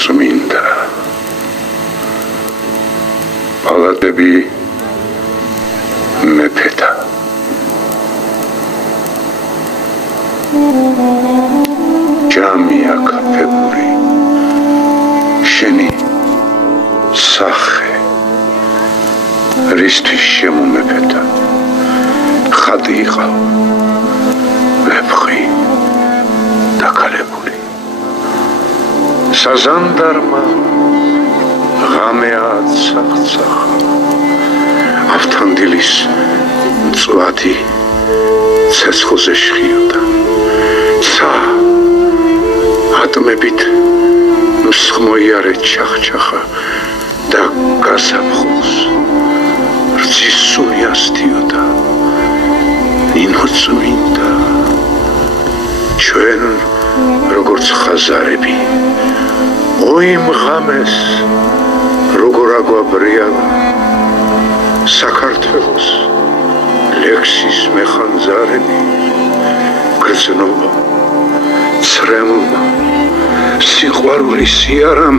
წმინდა პალატები მეფეთა ჯამია კაფებული შენი სახე რისთვის შემომეფეთა ხატი იყავ ვეფხვი დაკალებული საზანდარმა ღამე აცახცახა ავთანდილის მწვადი ცეცხლზე შხიოდა ცა ატმებით მსხმოიარე ჩახჩახა და გასაფხულს რძის სუნი ასდიოდა ნინო წმინდა ჩვენ როგორც ხაზარები ოიმ ღამეს როგორ აგვაბრიალა საქართველოს ლექსის მეხანძარები გრძნობა ცრემლმა სიყვარულის იარამ